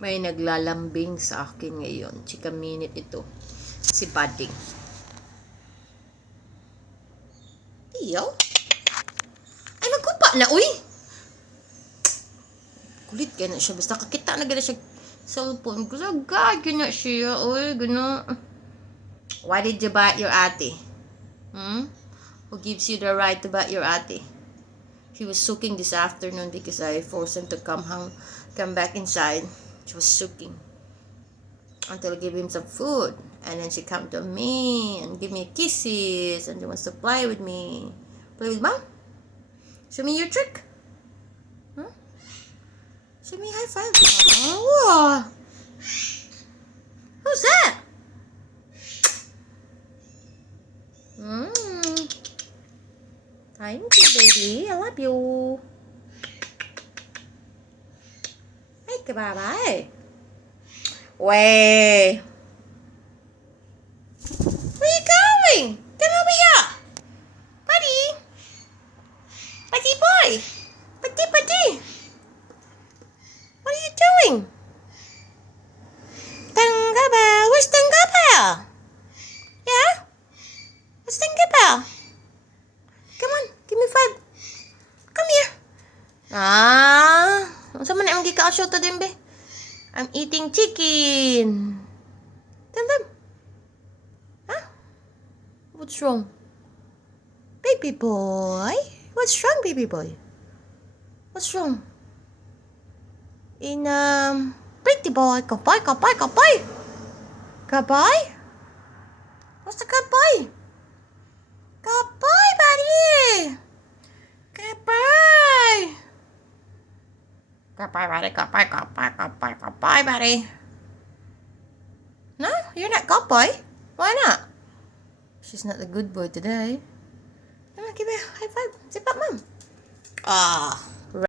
May naglalambing sa akin ngayon. Chika minute ito. Si Bading. Iyaw? Ay, magkupa na, uy! Kulit kaya na siya. Basta kakita na gana siya cellphone. Gulagay gana siya. Uy, gana. Why did you bite your ate? Who gives you the right to bite your ate? He was soaking this afternoon because I forced him to come back inside. She was soaking until I gave him some food, and then she come to me and give me kisses, and she wants to play with me. Play with mom? Show me your trick. Huh? Show me high five. Oh, who's that? Thank you, baby. I love you. Hey, bye-bye. Way. Where you going? Come over here. Buddy. Buddy boy. Buddy. What are you doing? Tanggabell. Where's Tanggabell? Yeah? What's Tanggabell? Come on. Give me 5. Come here. Sama na yung gika-show to din, be? I'm eating chicken. Tell them. Huh? What's wrong? Baby boy? What's wrong, baby boy? What's wrong? Pretty boy. Goodbye. Goodbye? What's the goodbye? Goodbye, buddy. Goodbye. Goodbye, buddy. No, you're not good boy. Why not? She's not the good boy today. Come on, give me a high five. Zip up, mom.